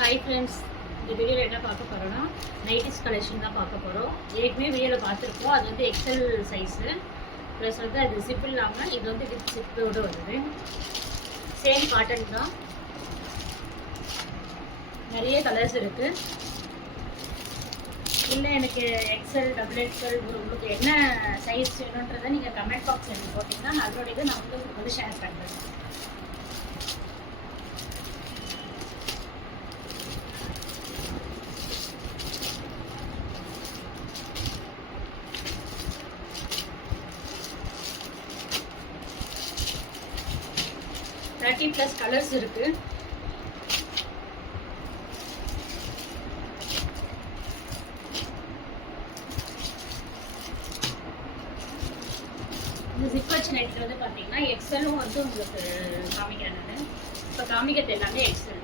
Hi friends, இந்த வீடியோவில் என்ன பார்க்க போகிறோன்னா நைட்டிஸ் கலெக்ஷன் தான் பார்க்க போகிறோம். ஏற்கனவே வீடியோவில் பார்த்துருக்கோம். அது வந்து எக்ஸல் சைஸு ப்ளஸ் வந்து அது ஜிப் இல்லாமல் இது வந்து வித் ஜிப்போடு வருது. சேம் காட்டன் தான். நிறைய கலர்ஸ் இருக்குது. இல்லை எனக்கு எக்ஸல் டபுள் எக்ஸல் உங்களுக்கு என்ன சைஸ் வேணுன்றதை நீங்கள் கமெண்ட் பாக்ஸ் எனக்கு போட்டிங்கன்னா அதோட இதை நான் உங்களுக்கு வந்து ஷேர் பண்ணுறேன். தேர்ட்டி ப்ளஸ் கலர்ஸ் இருக்கு. இந்த ஜிப் வச்சு நைட் வந்து பார்த்தீங்கன்னா எக்ஸலும் வந்து உங்களுக்கு காமிக்கிறேன். நான் இப்போ காமிக்கிறது எல்லாமே எக்ஸல்.